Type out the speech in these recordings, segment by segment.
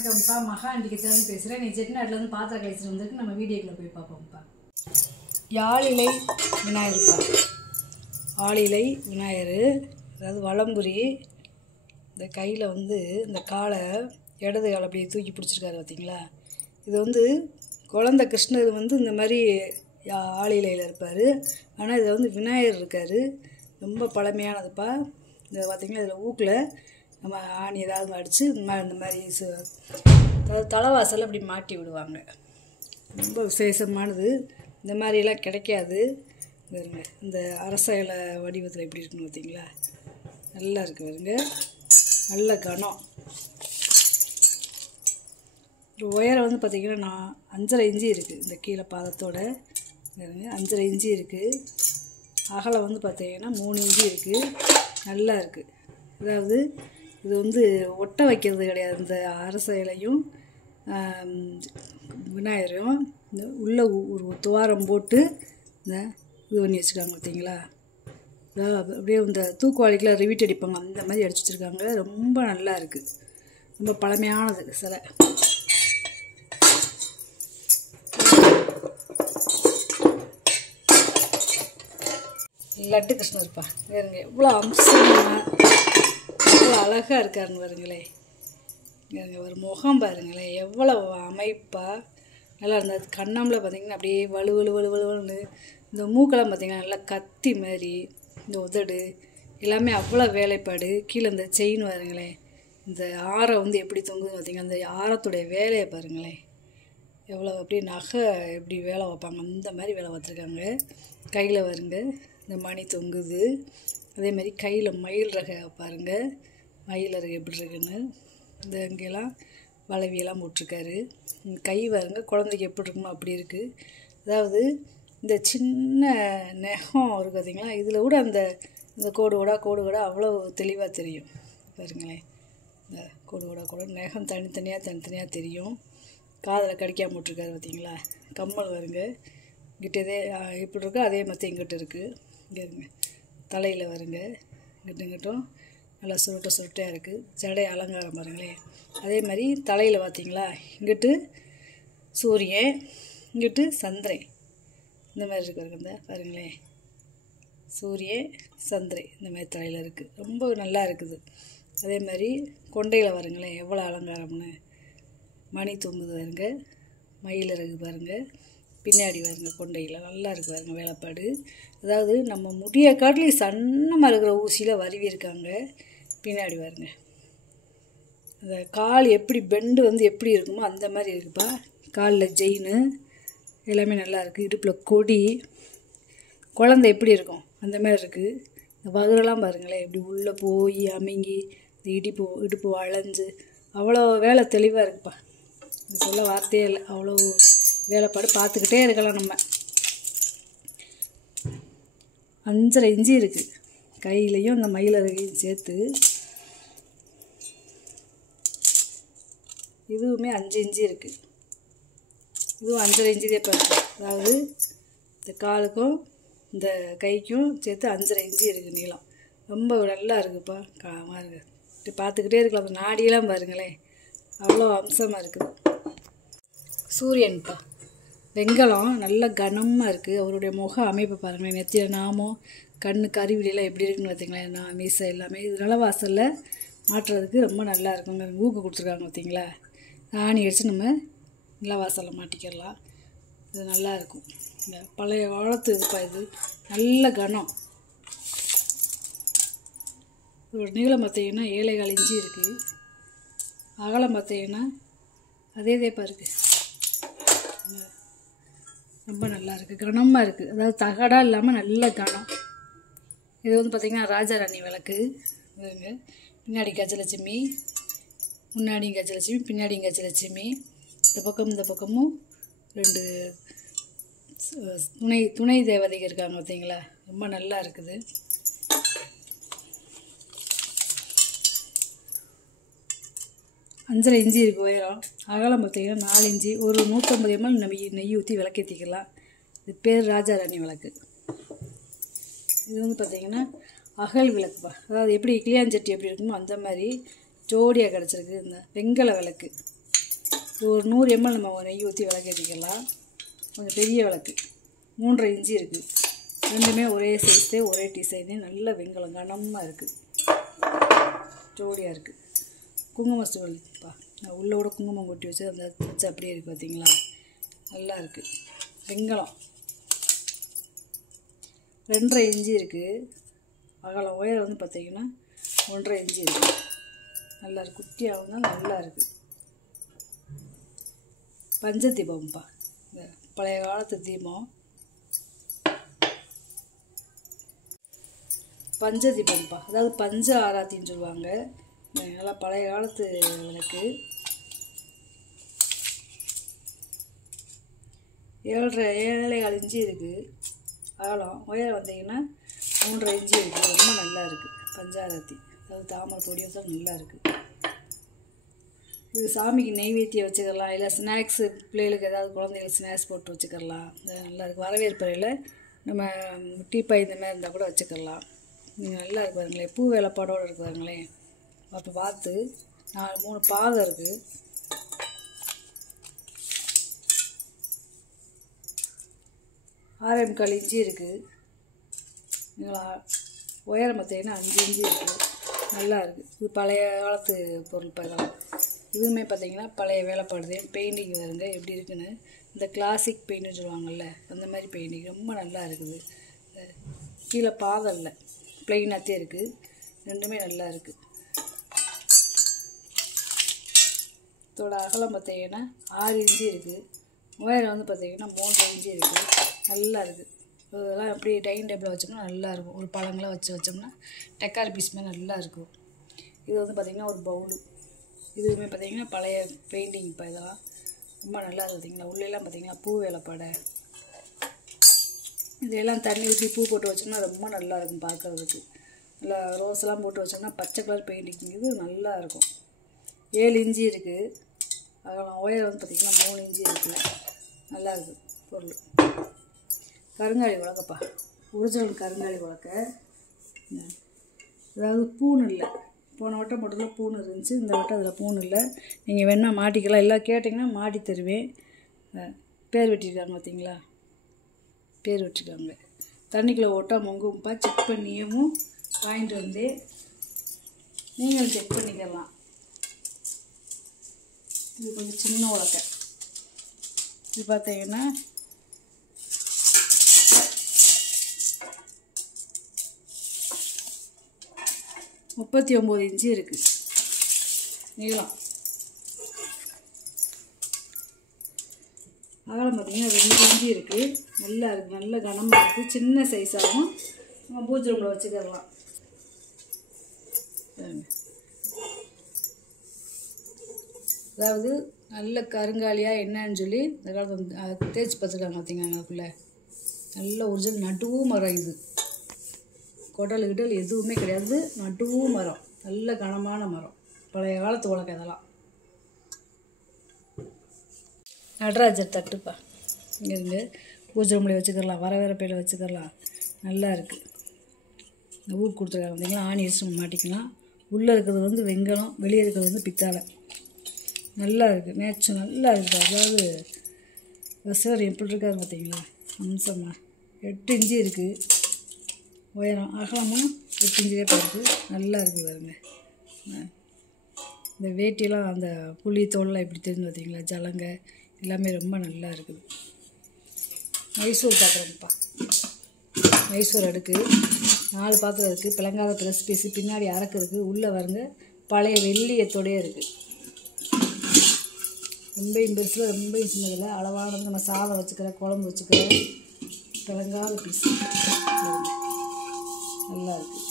வணக்கம்ப்பா, மகா aunty kitchen பேசுகிறேன். நீ செட்டிநாட்டிலேருந்து பாத்திரம் கழிச்சிட்டு வந்துருக்கு. நம்ம வீடியோக்குள்ளே போய் பார்ப்போம்ப்பா. ஆளிலை விநாயகர்ப்பா. ஆளிலை விநாயகர், அதாவது வலம்புரி. இந்த கையில் இந்த காலை இடது காலை அப்படியே தூக்கி பிடிச்சிருக்காரு பார்த்தீங்களா. இது குழந்தை கிருஷ்ணர் இந்த மாதிரி ஆளிலையில் இருப்பார். ஆனால் இதில் விநாயகர் இருக்கார். ரொம்ப பழமையானதுப்பா. இந்த பார்த்திங்கன்னா இதில் ஊக்கில் நம்ம ஆணி ஏதாவது அடித்து இந்த மாதிரி அதாவது தலைவாசலில் அப்படி மாட்டி விடுவாங்க. ரொம்ப விசேஷமானது. இந்த மாதிரிலாம் கிடைக்காது. இந்த அரச இலை வடிவத்தில் எப்படி இருக்குன்னு பார்த்தீங்களா, நல்லா இருக்குது பாருங்க. நல்ல கனம். ஒரு உயரம் பார்த்திங்கன்னா 5.5 இன்ச்சு இருக்குது. இந்த கீழே பாதத்தோட 5.5 இன்ச்சு இருக்குது. அகலம் பார்த்திங்கன்னா 3 இன்ச்சு இருக்குது. நல்லா இருக்குது. அதாவது இது ஒட்ட வைக்கிறது கிடையாது. இந்த அரச இலையும் விநாயகரும் உள்ளே ஒரு துவாரம் போட்டு இது பண்ணி வச்சுருக்காங்க பார்த்தீங்களா. அப்படியே இந்த தூக்குவாளிக்கெலாம் ரிவிட் அடிப்பாங்க, அந்த மாதிரி அடிச்சு வச்சுருக்காங்க. ரொம்ப நல்லா இருக்குது. ரொம்ப பழமையானது சிலை. லட்டு கிருஷ்ணர்ப்பா. வேறுங்க எவ்வளோ அம்சமாக எவ்வளோ அழகாக இருக்காருன்னு பாருங்களேன். இங்கே ஒரு முகம் பாருங்களேன், எவ்வளோ அமைப்பாக நல்லா இருந்தது. கண்ணாமில் பார்த்திங்கன்னா அப்படியே வலுவலுன்னு. இந்த மூக்கெல்லாம் பார்த்திங்கன்னா நல்லா கத்தி மாதிரி. இந்த உதடு எல்லாமே அவ்வளோ வேலைப்பாடு. கீழே இந்த செயின் பாருங்களேன். இந்த ஆரம் எப்படி தொங்குதுன்னு பார்த்திங்கன்னா, அந்த ஆரத்துடைய வேலையை பாருங்களேன். எவ்வளோ அப்படியே நகை எப்படி வேலை வைப்பாங்க அந்த மாதிரி வேலை பார்த்துருக்காங்க. கையில் வருங்க இந்த மணி தொங்குது. அதேமாதிரி கையில் மயில் ரகை பாருங்கள். மயில் ரகை எப்படி இருக்குன்னு இந்த இங்கெல்லாம் வளவியெல்லாம் போட்டிருக்காரு. கை பாருங்க, குழந்தைக்கு எப்படி இருக்குமோ அப்படி இருக்குது. அதாவது இந்த சின்ன நெகம் இருக்குது பார்த்தீங்களா, இதில் கூட இந்த கோடு அவ்வளோ தெளிவாக தெரியும் பாருங்களேன். இந்த கோடு நெகம் தனித்தனியாக தெரியும். காதில் கடிக்காமல் போட்டிருக்காரு பார்த்தீங்களா. கம்மல் வருங்க, இங்கிட்டதே எப்படி இருக்கோ அதே மாதிரி இங்கிட்ட இருக்குது. இங்கே இருங்க, தலையில் வருங்க, இங்கிட்டும் நல்லா சுருட்டையாக இருக்குது. ஜடை அலங்காரம் பாருங்களேன். அதே மாதிரி தலையில் பார்த்தீங்களா, இங்கிட்டு சூரியன், இங்கிட்டு சந்திரன், இந்த மாதிரி இருக்குது. இந்த பாருங்களேன், சூரியன் சந்திரன் இந்த மாதிரி தலையில் இருக்குது. ரொம்ப நல்லா இருக்குது. அதே மாதிரி கொண்டையில் பாருங்களேன், எவ்வளோ அலங்காரம்னு. மணி தொங்குது பாருங்க. மயில் இறகு பாருங்கள். பின்னாடி பாருங்க, கொண்டையில் நல்லா இருக்குது பாருங்க வேலைப்பாடு. அதாவது நம்ம முடியை காட்டிலையும் சன்னமாக இருக்கிற ஊசியில் வருவி இருக்காங்க. பின்னாடி பாருங்க, அந்த கால் எப்படி பெண்டு எப்படி இருக்குமோ அந்த மாதிரி இருக்குப்பா. காலில் ஜெயின்னு எல்லாமே நல்லா இருக்குது. இடுப்பில் கொடி, குழந்தை எப்படி இருக்கும் அந்த மாதிரி இருக்குது. இந்த வகுரெல்லாம் பாருங்களேன், இப்படி உள்ளே போய் அமுங்கி இந்த இடுப்பு வளைஞ்சு அவ்வளோ வேலை தெளிவாக இருக்குப்பா. இது சொல்ல வார்த்தையே இல்லை. அவ்வளோ வேலைப்பாடு பார்த்துக்கிட்டே இருக்கலாம் நம்ம. 5.5 இன்ச்சு இருக்குது. கையிலையும் இந்த மயிலறையும் சேர்த்து இதுவுமே 5 இன்ச்சு இருக்குது. இதுவும் 5.5 இன்ச்சு தான் இருக்குது. அதாவது இந்த காலுக்கும் இந்த கைக்கும் சேர்த்து 5.5 இன்ச்சு இருக்குது நீளம். ரொம்ப நல்லா இருக்குதுப்பா. பாருங்க, இப்படி பார்த்துக்கிட்டே இருக்கலாம். அந்த நாடியெல்லாம் பாருங்களேன், அவ்வளோ அம்சமாக இருக்குது. சூரியன்ப்பா, வெங்கலம் நல்ல கனமாக இருக்குது. அவருடைய முக அமைப்பு பாருங்களேன். நெத்தியில் நாமம், கண்ணு கருவிலாம் எப்படி இருக்குன்னு பார்த்தீங்களா. நான் மீசை எல்லாமே இது நிலவாசலில் மாட்டுறதுக்கு ரொம்ப நல்லா இருக்குங்க. ஊக்கு கொடுத்துருக்காங்க பார்த்தீங்களா. ஆணி அடித்து நம்ம நிலவாசலில் மாட்டிக்கிடலாம். இது நல்லாயிருக்கும். இந்த பழைய காலத்து இதுப்பா. இது நல்ல கனம். இதோட நீளம் பார்த்தீங்கன்னா 7.25 இன்ச்சு இருக்குது. அகலம் பார்த்தீங்கன்னா அதேதேப்பா இருக்குது. ரொம்ப நல்லா இருக்குது, கனமாக இருக்குது. அதாவது தகடாக இல்லாமல் நல்ல கனம். இது பார்த்திங்கன்னா ராஜாராணி விளக்கு. இதுங்க பின்னாடி கஜலட்சுமி, முன்னாடியும் கஜலட்சுமி, பின்னாடியும் கஜலட்சுமி. இந்த பக்கமும் 2 துணை தேவதைகள் இருக்காங்க பார்த்தீங்களா. ரொம்ப நல்லா இருக்குது. அஞ்சரை இன்ச்சு இருக்குது உயரம். அகலம் பார்த்திங்கன்னா 4 இன்ச்சு. ஒரு 150 ml நெய் ஊற்றி விளக்கேற்றிக்கலாம். இது பேர் ராஜாராணி விளக்கு. இது பார்த்திங்கன்னா அகல் விளக்குப்பா. அதாவது எப்படி கிளியாஞ்சட்டி எப்படி இருக்குமோ அந்த மாதிரி ஜோடியாக கிடச்சிருக்கு. இந்த வெங்கல விளக்கு ஒரு 100 ml நம்ம நெய் ஊற்றி விளக்கேற்றிக்கலாம். கொஞ்சம் பெரிய விளக்கு 3.5 இன்ச்சு இருக்குது. ரெண்டுமே ஒரே சைஸே ஒரே டிசைனே நல்ல வெண்கலம் கனமாக இருக்குது, ஜோடியாக இருக்குது. குங்குமஸ்துப்பா உள்ளோட குங்குமம் கொட்டி வச்சு அந்த வச்சு அப்படியே இருக்குது பார்த்தீங்களா, நல்லா இருக்குது. வெண்கலம் 2.5 இன்ச்சு இருக்குது. அகலம் உயரம் வந்து பார்த்திங்கன்னா 1.5 இன்ச்சு இருக்குது. நல்லா இருக்குது, குட்டியாகவும் தான் நல்லா இருக்குது. பஞ்சதீபம்ப்பா, இந்த பழைய காலத்து தீபம். பஞ்சதீபம்ப்பா, அதாவது பஞ்ச ஆராத்தின்னு சொல்லுவாங்க. நல்லா பழைய காலத்து விளக்கு. 7.5 இன்ச்சு இருக்குது. அகலம் உயரம் வந்தீங்கன்னா 3.5 இன்ச்சு இருக்குது. ரொம்ப நல்லா இருக்குது. பஞ்சாரத்தி அதாவது தாமரை பொடியும் தான் நல்லா இருக்குது. இது சாமிக்கு நெய்வேத்தியம் வச்சுக்கலாம், இல்லை ஸ்நாக்ஸு பிள்ளைகளுக்கு ஏதாவது குழந்தைங்களுக்கு ஸ்நாக்ஸ் போட்டு வச்சுக்கலாம். நல்லா இருக்குது. வரவேற்பறையில் நம்ம டீப்பாய் இந்த மாதிரி இருந்தால் கூட வச்சுக்கலாம். நீங்கள் நல்லா இருக்கு பாருங்களேன், பூ வேலைப்பாடோடு இருக்கு பாருங்களேன். அப்போ பார்த்து 3 பாகம் இருக்குது. ஆரம் 1/4 இன்ச்சு இருக்குது. உயரம் பார்த்தீங்கன்னா 5 இன்ச்சு இருக்குது. நல்லா இருக்குது. இது பழைய காலத்து பொருள் இதெல்லாம். இதுவுமே பார்த்தீங்கன்னா பழைய வேலைப்பாடுது. பெயிண்டிங் வருங்க எப்படி இருக்குன்னு. இந்த கிளாசிக் பெயிண்ட்னு சொல்லுவாங்கள்ல, அந்த மாதிரி பெயிண்டிங் ரொம்ப நல்லா இருக்குது. கீழே பாகம் இல்லை, ப்ளைனாகத்தே இருக்குது. ரெண்டுமே நல்லா இருக்குது. இதோட அகலம் பார்த்தீங்கன்னா 6 இன்ச்சு இருக்குது. உயரம் வந்து பார்த்தீங்கன்னா 3.5 இன்ச்சு இருக்குது. நல்லா இருக்குது. இதெல்லாம் அப்படியே டைனிங் டேபிளில் வச்சோம்னா நல்லாயிருக்கும். ஒரு பழங்களாம் வச்சோம்னா டெக்கார் பீஸ் மாதிரி நல்லா இருக்கும். இது வந்து பார்த்திங்கன்னா ஒரு பவுலு. இதுவுமே பார்த்திங்கன்னா பழைய பெயிண்டிங். இப்போ இதெல்லாம் ரொம்ப நல்லா இருக்குது பார்த்திங்களா. உள்ளெல்லாம் பார்த்திங்கன்னா பூ வேலைப்பாடை. இதெல்லாம் தண்ணி ஊற்றி பூ போட்டு வச்சோம்னா ரொம்ப நல்லாயிருக்கும் பார்க்குறதுக்கு. நல்லா ரோஸ்லாம் போட்டு வச்சோம்னா பச்சை கலர் பெயிண்டிங் இது நல்லா இருக்கும். 7 இன்ச்சு இருக்குது. அகலம் உயரம் வந்து பார்த்திங்கன்னா 3 இன்ச்சு இருக்குது. நல்லா இருக்குது பொருள். கருங்காலி உலக்கப்பா, ஒரிஜினல் கருங்காலி உலக்க. அதாவது பூணு இல்லை. போன வட்டம் மட்டும்தான் பூணு இருந்துச்சு, இந்த வட்டம் அதில் பூணு இல்லை. நீங்கள் வேணால் மாட்டிக்கலாம். எல்லாம் கேட்டிங்கன்னா மாட்டி தருவேன். பேர் வெட்டியிருக்காங்க பார்த்தீங்களா, பேர் வெட்டிருக்காங்க. தண்ணிக்குள்ளே ஓட்டால் மொங்கும்ப்பா. செக் பண்ணியும் வாங்கிட்டு வந்து நீங்களும் செக் பண்ணிக்கலாம். இது கொஞ்சம் சின்ன உலக்க. இது பார்த்தீங்கன்னா 39 இன்ச்சு இருக்குது நீளம். அகலம் பார்த்திங்கன்னா 2 இன்ச்சு இருக்குது. நல்லா இருக்குது, நல்ல கனமாக இருக்குது. சின்ன சைஸாகவும் நம்ம பூஜை ரூமில் வச்சுக்கலாம். அதாவது நல்ல கருங்காலியாக என்னன்னு சொல்லி இந்த காலத்தில் தேய்ச்சி பார்த்துருக்காங்க பார்த்தீங்கன்னா. அதுக்குள்ளே நல்ல ஒரிஜினல் நடுவு மரம். இது கொடல் கிடல் எதுவுமே கிடையாது, நடுவு மரம். நல்ல கனமான மரம், பழைய காலத்து உலகம். இதெல்லாம் நடராஜர் தட்டுப்பா. இங்கேருந்து பூஜை ரூமில் வச்சுக்கலாம், வரவேற்பையில் வச்சுக்கலாம். நல்லா இருக்குது. இந்த ஊருக்கு கொடுத்துருக்காங்க பார்த்தீங்களா, ஆணி அடிச்சு நம்ம மாட்டிக்கலாம். உள்ளே இருக்கிறது வந்து வெண்கலம், வெளியே இருக்கிறது வந்து பித்தாளை. நல்லா இருக்குது, நேச்சு நல்லா இருக்குது. அதாவது சார் எப்படி இருக்காரு பார்த்தீங்களா, அம்சமாக. 8 இன்ச்சு இருக்குது உயரம். அகலமாக 8 இன்ச்சிலே போகிறது. நல்லா இருக்குது பாருங்க. இந்த வேட்டியெல்லாம் அந்த புளி தோல்லாம் எப்படி தெரிஞ்சு பார்த்தீங்களா, ஜலங்க எல்லாமே ரொம்ப நல்லா இருக்குது. மைசூர் பாத்திரம்ப்பா, மைசூர் அடுக்கு 4 பாத்திரம் இருக்குது. பிளங்காத ப்ரெஸ் பீஸு, பின்னாடி அரக்கு இருக்குது. உள்ளே வருங்க பழைய வெள்ளியத்தோடையே இருக்குது. ரொம்பையும் பெருசில் ரொம்பையும் சின்னதில் அளவானது. நம்ம சாதம் வச்சுக்கிற, குழம்பு வச்சுக்கிற பிளங்காத பீஸ் நல்லா இருக்குது.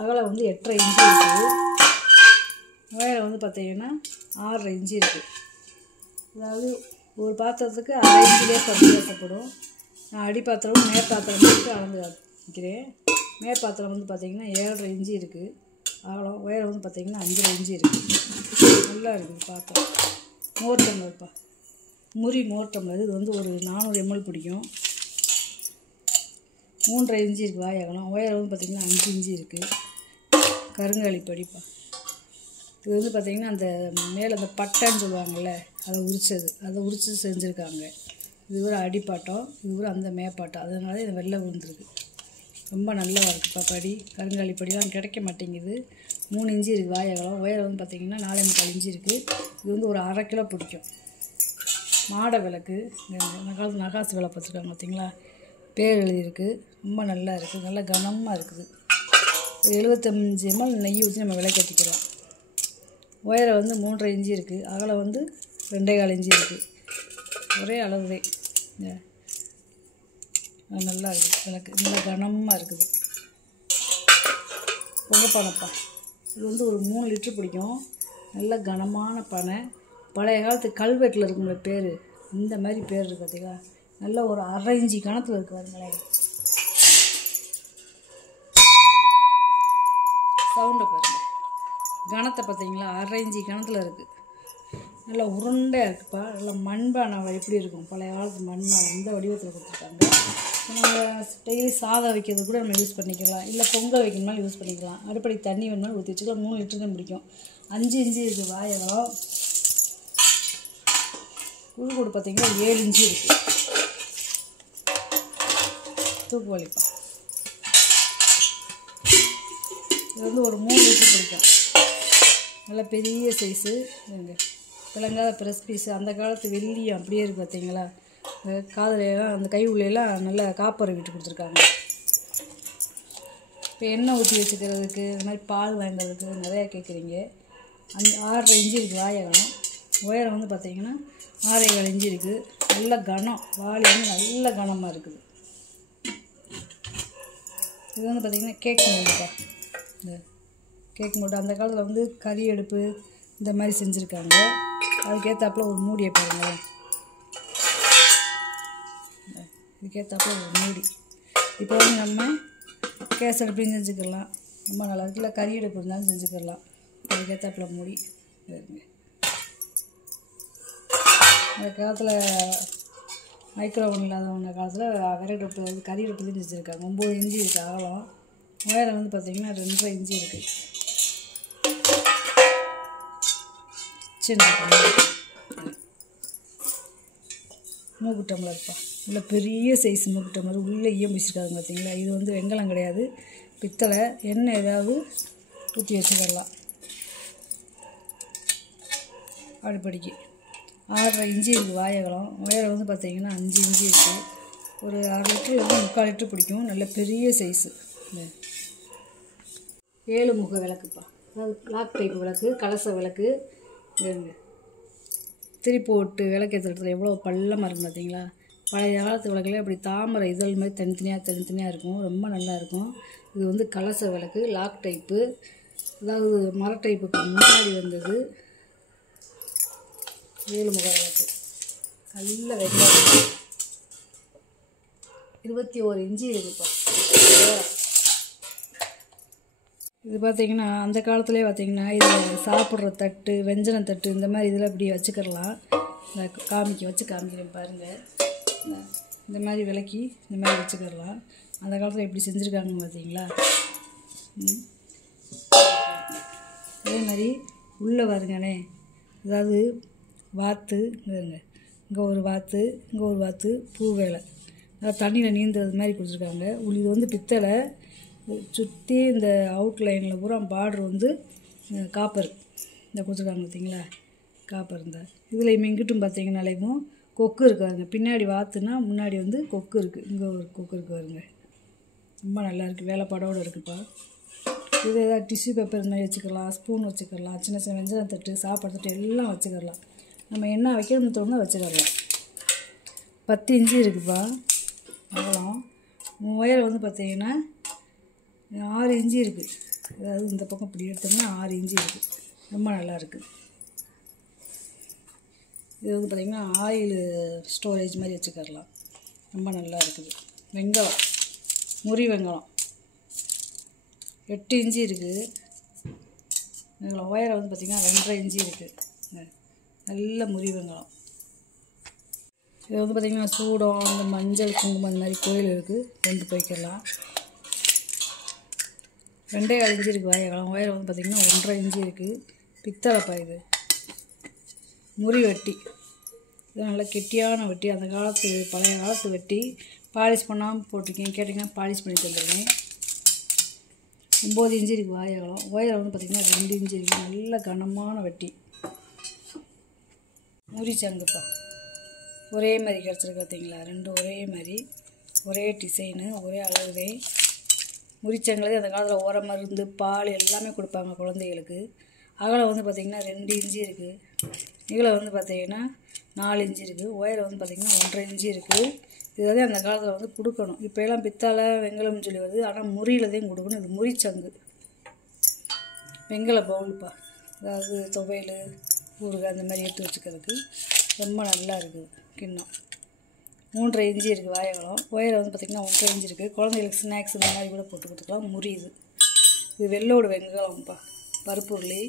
அகலம் வந்து 8.5 இன்ச்சு இருக்குது. உயரம் வந்து பார்த்தீங்கன்னா 6.5 இன்ச்சு இருக்குது. அதாவது ஒரு பாத்திரத்துக்கு 1/2 இன்ச்சிலே பருப்பு தேவைப்படும். நான் அடி பாத்திரமும் மேற்பாத்திரம் மட்டும் அளந்து வைக்கிறேன். மேற்பாத்திரம் வந்து பார்த்திங்கன்னா 7.5 இன்ச்சு இருக்குது. அகலம் உயரம் வந்து பார்த்திங்கன்னா 5.5 இன்ச்சு இருக்குது. நல்லா இருக்குது பாத்திரம். மோர் டம்ளர்ப்பா, முறி மோர் டம்ளர். இது வந்து ஒரு 400 ml பிடிக்கும். 3.5 இன்ச்சு இருக்குது வாய் அகலம். உயரம் வந்து பார்த்திங்கன்னா 5 இன்ச்சு இருக்குது. கருங்காலி படிப்பா, இது வந்து பார்த்திங்கன்னா அந்த மேலே அந்த பட்டைன்னு சொல்லுவாங்கள்ல அதை உரித்து செஞ்சுருக்காங்க. இது ஒரு அடிப்பாட்டம், இது ஒரு அந்த மேப்பாட்டம், அதனால இது வெள்ளை விழுந்துருக்கு. ரொம்ப நல்லா இருக்குப்பா. படி கருங்காலி படிலாம் கிடைக்க மாட்டேங்குது. 3 இன்ச்சு இருக்குது வாயகலம். உயரம் வந்து பார்த்திங்கன்னா 4,4 இன்ச்சு இருக்குது. இது வந்து ஒரு 1/2 கிலோ பிடிக்கும். மாடை விளக்கு, இந்த காலத்து நகாசு விளக்கு வச்சுருக்காங்க பார்த்திங்களா, பேர் எழுதியிருக்கு. ரொம்ப நல்லா இருக்குது, நல்லா கனமாக இருக்குது. ஒரு 75 ml நெய் ஊற்றி நம்ம விளக்கேற்றிக்கலாம். உயரம் வந்து 3.5 இன்ச்சு இருக்குது. அகலம் வந்து 2.25 இன்ச்சு இருக்குது. ஒரே அளவுதே. நல்லா இருக்குது விளக்கு, நல்லா கனமாக இருக்குது. பொங்கப்பானைப்பா, இது வந்து ஒரு 3 லிட்டர் பிடிக்கும். நல்ல கனமான பானை. பழைய காலத்து கல்வெட்டில் இருக்குங்கள பேர், இந்த மாதிரி பேர் இருக்குது பார்த்தீங்களா. நல்லா ஒரு 1/2 இன்ச்சு கணத்தில் இருக்குது பாருங்களேன். சவுண்டை பாருங்கள், கணத்தை பார்த்தீங்களா, 1/2 இன்ச்சு கணத்தில் இருக்குது. நல்லா உருண்டையாக இருக்குப்பா. நல்லா மண்பானை எப்படி இருக்கும், பழைய காலத்து மண்பானை அந்த வடிவத்தில் கொடுத்துருக்காங்க. நம்ம டெய்லி சாதம் வைக்கிறது கூட நம்ம யூஸ் பண்ணிக்கலாம், இல்லை பொங்கல் வைக்கணும்னாலும் யூஸ் பண்ணிக்கலாம். அடுப்படி தண்ணி வேணுமாலும் ஊற்றி வச்சுக்கலாம். 3 லிட்டர் தான் பிடிக்கும். 5 இன்ச்சு இருக்குது வாயகம். உள்கூடு பார்த்திங்கன்னா 7 இன்ச்சு இருக்குது. தூக்கு வலிப்பா. இது வந்து ஒரு 3 லிட்டர் பிடிக்கும். நல்லா பெரிய சைஸு. விளங்காத ப்ரெஸ் பீஸு. அந்த காலத்து வெள்ளியும் அப்படியே இருக்குது பார்த்தீங்களா. காதுலையெல்லாம் அந்த கை உள்ளெல்லாம் நல்லா காப்பரை விட்டு கொடுத்துருக்காங்க. இப்போ எண்ணெய் ஊற்றி வச்சுக்கிறதுக்கு, இது மாதிரி பால் வாங்குறதுக்கு நிறையா கேட்குறீங்க. அந்த 6.5 இன்ச்சு இருக்குது வாயகம். உயரம் வந்து பார்த்திங்கன்னா 6.25 இன்ச்சு இருக்குது. நல்ல கனம், வாளி வந்து நல்ல கனமாக இருக்குது. இது வந்து பார்த்திங்கன்னா கேக் மோல்டுப்பா. இந்த கேக் மோல்டு அந்த காலத்தில் வந்து கறி அடுப்பு இந்த மாதிரி செஞ்சுருக்காங்க. அதுக்கேற்றாப்புல ஒரு மூடியை பாருங்களேன். இதுக்கேற்றாப்புல ஒரு மூடி. இப்போ வந்து நம்ம கேஸ் அடுப்பையும் செஞ்சுக்கலாம், ரொம்ப நல்லா இருக்குல்ல. கறி அடுப்பு இருந்தாலும் செஞ்சுக்கலாம். அதுக்கேற்றாப்புல மூடி இருக்குங்க. அந்த காலத்தில் மைக்ரோவன் இல்லாதவங்க காலத்தில் விறகு அடுப்பு கறி அடுப்புலையும் செஞ்சுருக்காங்க. 9 இன்ச்சு இருக்குது அகலம். உயரம் வந்து பார்த்திங்கன்னா 2.5 இன்ச்சு இருக்குது. சின்ன மூக்கு டம்ளர்ப்பா. உள்ள பெரிய சைஸ் மூக்கு டம்ளர். உள்ளே ஈயம் வச்சுருக்காங்க பார்த்தீங்களா. இது வந்து வெங்கலம் கிடையாது, பித்தளை. எண்ணெய் ஏதாவது ஊற்றி வச்சுக்கலாம். அடுப்படிக்கு 6.5 இன்ச்சு இருக்குது வாயகலம். உயரம் வந்து பார்த்திங்கன்னா 5 இன்ச்சு இருக்குது. ஒரு 1/2 லிட்டர் வந்து 3/4 லிட்டர் பிடிக்கும். நல்ல பெரிய சைஸு. 7 முக விளக்குப்பா. அதாவது லாக் டைப் விளக்கு, கலச விளக்கு. திருப்பி போட்டு விளக்கேற்ற இடத்துல எவ்வளோ பள்ளமாக இருக்கும் பார்த்தீங்களா. பழைய காலத்து விளக்குல அப்படி தாமரை இதழ் மாதிரி தனித்தனியாக இருக்கும். ரொம்ப நல்லாயிருக்கும். இது வந்து கலச விளக்கு, லாக் டைப்பு. அதாவது மர டைப்புக்கு முன்னாடி வந்தது. 7 முக விளக்கு. நல்ல வெங்காயம் 21 இன்ச்சு இருக்குப்பா. இது பார்த்திங்கன்னா அந்த காலத்துலேயே பார்த்திங்கன்னா இதில் சாப்பிட்ற தட்டு, வெஞ்சன தட்டு, இந்த மாதிரி இதில் இப்படி வச்சுக்கிறலாம். இந்த காமிக்கிறேன் பாருங்கள். இந்த மாதிரி விளக்கி இந்த மாதிரி வச்சுக்கிறலாம். அந்த காலத்தில் எப்படி செஞ்சுருக்காங்கன்னு பார்த்தீங்களா. அதே மாதிரி உள்ளே பாருங்கண்ணே, அதாவது வாத்து இங்கே ஒரு வாத்து, இங்கே ஒரு வாத்து, பூ வேலை, அதாவது தண்ணியில் நீந்துறது மாதிரி கொடுத்துருக்காங்க. இது வந்து பித்தளை. சுற்றி இந்த அவுட்லைனில் பூரா பார்டர் வந்து காப்பர் இந்த கொடுத்துருக்காங்க பார்த்தீங்களா. காப்பர் இருந்தால் இதில் இங்கிட்டும் பார்த்தீங்கன்னாலேயும் கொக்கு இருக்காதுங்க. பின்னாடி வாத்துனா முன்னாடி வந்து கொக்கு இருக்குது. இங்கே ஒரு கொக்கு இருக்கு பாருங்க. ரொம்ப நல்லா இருக்குது, வேலைப்பாடோடு இருக்குப்பா. இது ஏதாவது டிஷ்யூ பேப்பர் இந்த மாதிரி வச்சுக்கலாம், ஸ்பூன் வச்சுக்கலாம், சின்ன சின்ன வெஞ்சன தட்டு, சாப்பாடு தட்டு எல்லாம் வச்சுக்கலாம். நம்ம என்ன வைக்கணும்னு தோணுதோ வச்சுக்கலாம். 10 இன்ச்சு இருக்குப்பா அகலம். உயரம் வந்து பார்த்திங்கன்னா 6 இன்ச்சு இருக்குது. அதாவது இந்த பக்கம் இப்படி எடுத்தோம்னா 6 இன்ச்சு இருக்குது. ரொம்ப நல்லா இருக்குது. இது வந்து பார்த்திங்கன்னா ஆயில் ஸ்டோரேஜ் மாதிரி வச்சுக்கலாம். ரொம்ப நல்லா இருக்குது. வெங்காயம், முறி வெங்காயம் 8 இன்ச்சு இருக்குது. இதில் உயரம் வந்து பார்த்திங்கன்னா 2.5 இன்ச்சு இருக்குது. நல்ல முறி வெங்காயம். இது வந்து பார்த்திங்கன்னா சூடம், அந்த மஞ்சள் குங்குமம் அந்த மாதிரி கோயில் இருக்குது, கொண்டு போய்க்கலாம். 2.25 இன்ச்சு இருக்குது வாயகலம். உயரம் வந்து பார்த்திங்கன்னா 1.5 இன்ச்சு இருக்குது. பித்தளைப்பா இது. முறி வெட்டி, இது நல்லா கெட்டியான வெட்டி. அந்த காலத்து பழைய காலத்து வெட்டி, பாலிஷ் பண்ணாமல் போட்டிருக்கேன். கேட்டிங்கன்னா பாலிஷ் பண்ணி தந்துடுவேன். 9 இன்ச்சு இருக்குது வாயகம். ஒயரம் வந்து பார்த்திங்கன்னா 2 இன்ச்சு இருக்குது. நல்ல கனமான வெட்டி. முறிச்சங்குப்பா ஒரே மாதிரி கிடச்சிருக்கு பார்த்தீங்களா? 2 ஒரே மாதிரி, ஒரே டிசைனு, ஒரே அளவுதே. முறிச்சங்களே அந்த காலத்தில் ஓர மருந்து பால் எல்லாமே கொடுப்பாங்க குழந்தைகளுக்கு. அகலம் வந்து பார்த்திங்கன்னா 2 இன்ச்சு இருக்குது. நீளம் வந்து பார்த்திங்கன்னா 4 இன்ச்சு இருக்குது. ஒயரம் வந்து பார்த்திங்கன்னா 1.5 இன்ச்சு இருக்குது. இதாவது அந்த காலத்தில் வந்து கொடுக்கணும். இப்போ எல்லாம் பித்தாளை வெங்கலம்னு சொல்லி வருது, ஆனால் முறியில் தான் கொடுக்கணும். இது முறிச்சங்கு. வெங்கல பவுலுப்பா, அதாவது துவையல் ஊறுகாய் அந்த மாதிரி எடுத்து வச்சுக்கிறதுக்கு ரொம்ப நல்லா இருக்குது. கிண்ணம் 3.5 இன்ச்சு இருக்குது வாயகலம். ஒயரம் வந்து பார்த்திங்கன்னா 1.5 இன்ச்சு இருக்குது. குழந்தைகளுக்கு ஸ்நாக்ஸ் இந்த மாதிரி கூட போட்டு கொடுத்துக்கலாம். முறியுது. இது வெள்ளோடு வெங்கலம்ப்பா. பருப்புருளி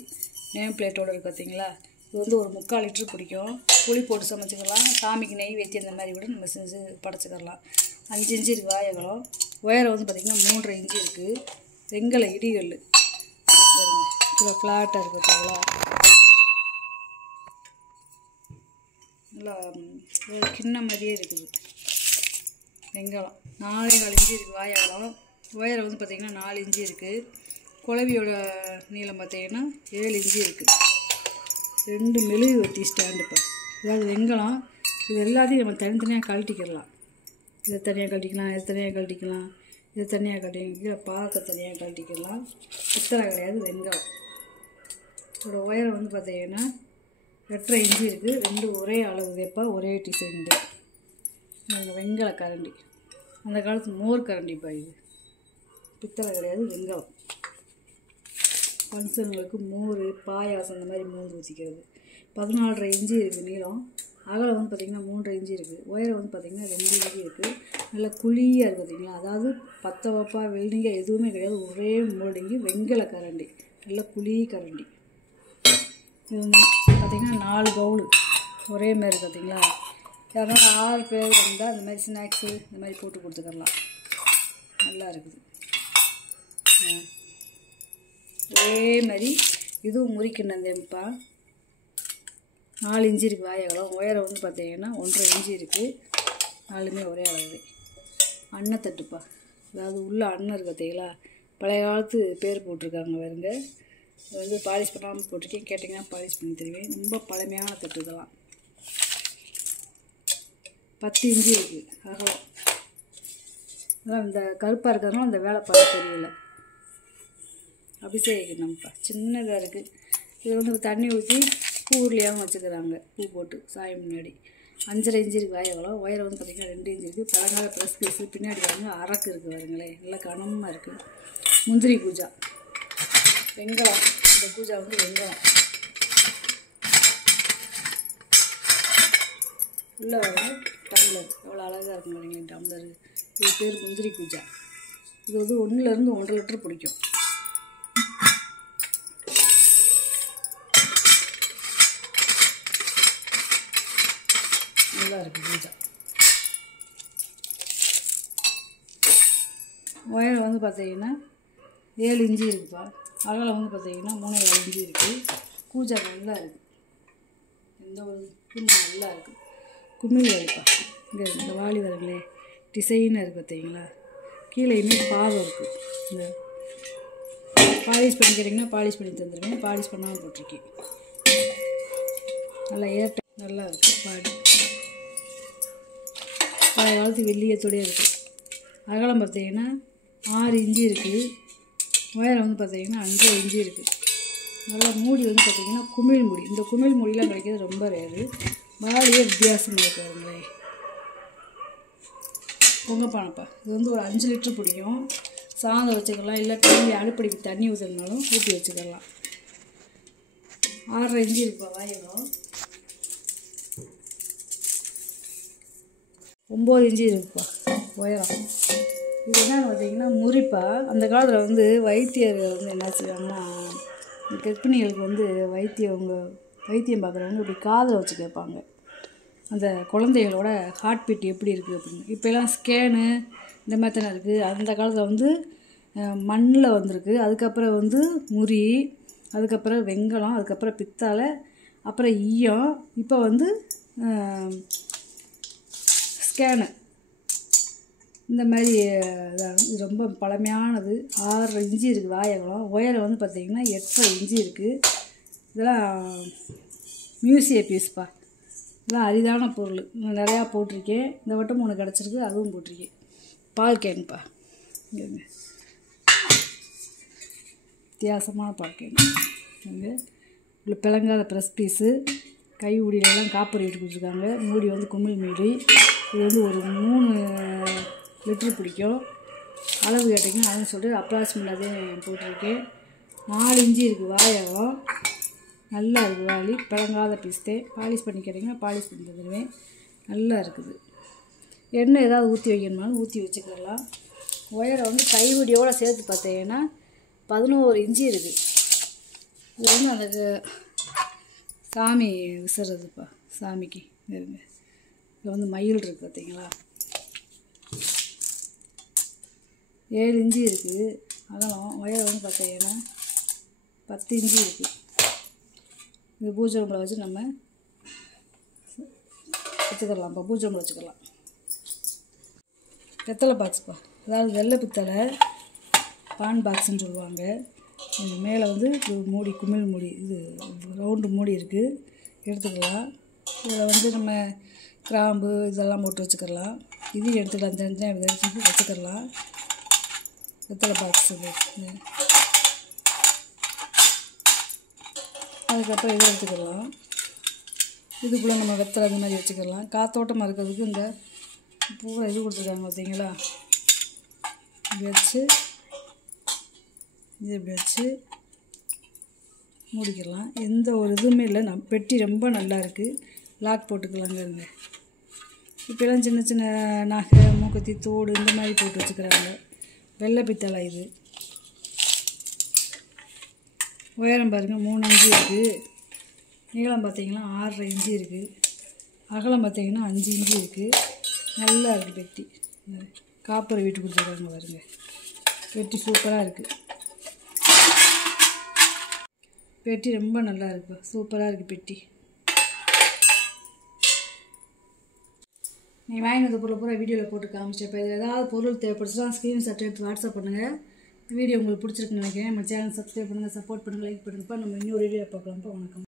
நேம் பிளேட்டோடு இருக்குது பார்த்தீங்களா? இது வந்து ஒரு 3/4 லிட்டரு பிடிக்கும். புளி போட்டு சமைச்சிக்கலாம். சாமிக்கு நெய் வெத்தி அந்த மாதிரி கூட நம்ம செஞ்சு படைச்சிக்கலாம். 5 இன்ச்சு இருக்குது வாயகலம். ஒயரம் வந்து பார்த்திங்கன்னா 3.5 இன்ச்சு இருக்குது. வெங்கல இடிகல் இதில் ஃப்ளாட்டாக இருக்குது பார்த்தீங்களா? நல்லா ஒரு கிண்ணம் மாதிரியே இருக்குது. வெங்கலம் 4.25 இன்ச்சு இருக்குது வாயகலம். ஒயரம் வந்து பார்த்திங்கன்னா 4 இன்ச்சு இருக்குது. குழவியோட நீளம் பார்த்திங்கன்னா 7 இன்ச்சு இருக்குது. 2 மெழுகு வெட்டி ஸ்டாண்டுப்பா. அதாவது வெங்கலம் இது எல்லாத்தையும் நம்ம தனித்தனியாக கழட்டிக்கிடலாம். இதை தனியாக கழட்டிக்கலாம், இதை தனியாக கழட்டிக்கலாம், இதை தனியாக கழட்டிக்கலாம், பாகத்தை தனியாக கழட்டிக்கலாம். பித்தளை கிடையாது, வெங்கலம். இதோட ஒயரம் வந்து பார்த்திங்கன்னா 8.5 இன்ச்சு இருக்குது. 2 ஒரே அளவு வேப்பா, ஒரே டிசைன். இந்த வெங்கல கரண்டி அந்த காலத்து மோர் கரண்டிப்பா. இது பித்தளை கிடையாது, வெங்கலம். ஃபங்க்ஷனுங்களுக்கு மோர் பாயாசம் அந்த மாதிரி மோர் ஊற்றிக்கிறது. 14.5 இன்ச்சு இருக்குது நீளம். அகலம் வந்து பார்த்திங்கன்னா 3.5 இன்ச்சு இருக்குது. ஒயரம் வந்து பார்த்திங்கன்னா 2 இன்ச்சு இருக்குது. நல்லா குழியாக இருக்குது பார்த்திங்களா? அதாவது பத்த வப்பா வெல்டிங்காக எதுவுமே கிடையாது, ஒரே மோல்டிங்கு. வெங்கல கரண்டி, நல்லா குழி கரண்டி. இது வந்து பார்த்திங்கன்னா 4 பவுலு ஒரே மாதிரி பார்த்திங்களா? யாராவது 6 பேர் வந்தால் அந்த மாதிரி ஸ்நாக்ஸு இந்த மாதிரி போட்டு கொடுத்துக்கலாம். நல்லா இருக்குது. ஒரே மாதிரி இதுவும் முறிக்கிண்ணந்தேப்பா. 4 இன்ச்சு இருக்குது வாயகலம். ஒயரம் வந்து பார்த்திங்கன்னா 1.5 இன்ச்சு இருக்குது. 4மே ஒரே அளவு. அன்னத்தட்டுப்பா, அதாவது உள்ள அன்னம் இருக்குது பார்த்தீங்களா? பழைய காலத்து பேர் போட்டிருக்காங்க பாருங்க. அது வந்து பாலிஷ் பண்ணாமல் போட்டிருக்கேன். கேட்டிங்கன்னா பாலிஷ் பண்ணி தருவேன். ரொம்ப பழமையான தட்டு இதெல்லாம். 10 இன்ச்சு இருக்குது அகலம். அதான் இந்த கருப்பாக இருக்கிறதுனால அந்த வேலை பார்க்க தெரியல. அபிஷேகம் நம்மப்பா சின்னதாக இருக்குது. இது வந்து தண்ணி ஊற்றி பூ உருளையாகவும் வச்சுக்கிறாங்க, பூ போட்டு சாயம் முன்னாடி. 5.5 இன்ச்சு இருக்குது வாயகலம். ஒயரம் வந்து பார்த்திங்கன்னா 2 இன்ச்சு இருக்குது. பழங்கால ப்ரெஸ் பீஸு பின்னாடி வாங்க அரக்கு இருக்குது பாருங்களேன். நல்லா கனமாக இருக்குது. முந்திரி பூஜா வெங்கலம். இந்த பூஜா வந்து வெங்கலம். உள்ளே வர டம்ளர் எவ்வளோ அழகாக இருக்கும் பாருங்களேன். டம்ளர் இது பேர் முந்திரி பூஜா. இது வந்து 1லேருந்து 1.5 லிட்டர் பிடிக்கும். நல்லா இருக்குது பூஜா. ஒயரம் வந்து பார்த்திங்கன்னா 7 இன்ச்சு இருக்குப்பா. அகலம் வந்து பார்த்திங்கன்னா 3.5 இன்ச்சு இருக்குது. பூஜா நல்லா இருக்குது. எந்த ஒரு இதுவும் நல்லா இருக்குது. குமிழ் வேலைப்பா. இங்கே இந்த வாளி வரங்களே டிசைனாக இருக்குது பார்த்தீங்களா? கீழே இன்னும் பாதம் இருக்குது. இந்த பாலிஷ் பண்ணி கேட்டிங்கன்னா பாலிஷ் பண்ணி தந்துடுவேன். பாலிஷ் பண்ணாமல் போட்டிருக்கேன். நல்லா ஏற்ற நல்லா இருக்குது. பழைய காலத்து வெள்ளியத்தோடய இருக்குது. அகலம் பார்த்திங்கன்னா 6 இன்ச்சு இருக்குது. ஒயரம் வந்து பார்த்திங்கன்னா 5.5 இன்ச்சு இருக்குது. நல்லா மூடி வந்து பார்த்திங்கன்னா குமிழ் மூடி. இந்த குமிழ் மூடிலாம் கிடைக்கிறது ரொம்ப ரேரு. வாளியே வித்தியாசமாக இருக்காருங்களே. பொங்கப்பானப்பா. இது வந்து ஒரு 5 லிட்டர் பிடிக்கும். சாதம் வச்சுக்கலாம், இல்லை தண்ணி அடுப்படிக்கு தண்ணி ஊற்றணுனாலும் ஊற்றி வச்சுக்கலாம். 6.5 இன்ச்சு இருக்குப்பா வாயகம். 9 இன்ச்சு இருக்குப்பா உயரம். இது என்ன பார்த்திங்கன்னா முறிப்பா. அந்த காலத்தில் வந்து வைத்தியர் வந்து என்ன செய்வாங்கன்னா, கர்ப்பிணிகளுக்கு வந்து வைத்தியம் பார்க்குறவங்க இப்படி காதில் வச்சு கேட்பாங்க, அந்த குழந்தைகளோட ஹார்ட் பீட் எப்படி இருக்குது அப்படின்னு. இப்போலாம் ஸ்கேனு இந்த மாதிரி தானே இருக்குது. அந்த காலத்தில் வந்து மண்ணில் வந்திருக்கு. அதுக்கப்புறம் வந்து முறி, அதுக்கப்புறம் வெங்கலம், அதுக்கப்புறம் பித்தளை, அப்புறம் ஈயம். இப்போ வந்து ஸ்கேனு. இந்த மாதிரி இது ரொம்ப பழமையானது. 6 இன்ச்சு இருக்குது வாயகலம். உயரம் வந்து பார்த்திங்கன்னா 8 இன்ச்சு இருக்குது. இதெல்லாம் மியூசிய பீஸ்ப்பா. இதெல்லாம் அரிதான பொருள். நான் நிறையா போட்டிருக்கேன். இந்த வட்டம் 3 கிடச்சிருக்கு, அதுவும் போட்டிருக்கேன். பால் கேனுப்பா. இங்கே வித்தியாசமான பால் கேன். இங்கே உள்ள பிளங்காத ப்ரெஸ் பீஸு. கை ஊடியிலலாம் காப்பர் வீட்டு கொடுத்துருக்காங்க. மூடி வந்து குமிழ் மூடி. இது வந்து ஒரு 3 லிட்டர் பிடிக்கும். அளவு கேட்டிங்கன்னா அதுன்னு சொல்லிட்டு அப்ராக்சிமேட்டாக போட்டிருக்கேன். 4 இன்ச்சு இருக்குது வாயகம். நல்லா இருக்குது வாளி. பிளங்காத பீஸ்தே. பாலிஷ் பண்ணி கேட்டிங்கன்னா பாலிஷ் பண்ணி தந்துடுவேன். நல்லா இருக்குது. எண்ணெய் ஏதாவது ஊற்றி வைக்கணுமாலும் ஊற்றி வச்சுக்கலாம். உயரம் வந்து கைவிடியோடு சேர்த்து பார்த்தீங்கன்னா 11 இன்ச்சு இருக்குது. இது வந்து அந்த சாமி விசுறதுப்பா, சாமிக்கு இருங்க. இதில் வந்து மயில் இருக்குது பார்த்தீங்களா. 7 இன்ச்சு இருக்குது அகலம். உயரம் வந்து பார்த்தீங்கன்னா 10 இன்ச்சு இருக்குது. இது பூஜை ரூமில் வச்சு நம்ம வச்சுக்கலாம்ப்பா. பூஜை ரூமில் வச்சுக்கலாம். பித்தளை பாக்ஸ்ப்பா. அதாவது வெள்ளை பித்தளை பான் பாக்ஸுன்னு சொல்லுவாங்க. இது மேலே வந்து இது மூடி, குமிழ் மூடி, இது ரவுண்டு மூடி இருக்குது, எடுத்துக்கலாம். இதில் வந்து நம்ம கிராம்பு இதெல்லாம் போட்டு வச்சுக்கலாம். இதையும் எடுத்துக்கலாம். தனியாக இதை எடுத்து வச்சுக்கலாம். பித்தளை பாக்ஸ் இது. அதுக்கப்புறம் இதை எடுத்துக்கலாம். இதுக்குள்ளே நம்ம வெத்தலை அந்த மாதிரி வச்சுக்கலாம். காத்தோட்டமாக இருக்கிறதுக்கு இந்த பூரா இது கொடுத்துருக்காங்க பார்த்தீங்களா. இப்படி வச்சு இது இப்படி வச்சு மூடிக்கலாம். எந்த ஒரு இதுவுமே இல்லை. பெட்டி ரொம்ப நல்லா இருக்குது. லாக் போட்டுக்கலாங்க. இருங்க. இப்போலாம் சின்ன சின்ன நகை, மூக்குத்தி, தோடு இந்த மாதிரி போட்டு வச்சுக்கிறாங்க. வெள்ளை பித்தளை இது. உயரம் பாருங்கள் 3 இன்ச்சு இருக்குது. நீளம் பார்த்திங்கன்னா 6 இன்ச்சு இருக்குது. அகலம் பார்த்திங்கன்னா 5 இன்ச்சு இருக்குது. நல்லா இருக்குது பெட்டி. காப்பர் வீட்டு கொடுத்துருக்காங்க பாருங்க. பெட்டி சூப்பராக இருக்குது. பெட்டி ரொம்ப நல்லா இருக்குது. சூப்பராக இருக்குது பெட்டி. நீங்கள் வாங்கினது பொருள் பூரா வீடியோவில் போட்டு காமிச்சிட்டு, இப்போ இதில் ஏதாவது பொருள் தேவைப்படுச்சுன்னா ஸ்க்ரீன்ஷாட் எடுத்து வாட்ஸ்அப் பண்ணுங்கள். வீடியோ உங்களுக்கு பிடிச்சிருக்குன்னு நினைக்கிறேன். நம்ம சேனல் சப்ஸ்கிரைப் பண்ணுங்கள், சப்போர்ட் பண்ணுங்கள், லைக் பண்ணுங்கப்பா. நம்ம இன்னொரு வீடியோ பார்க்கலாம்ப்பா. வணக்கம்.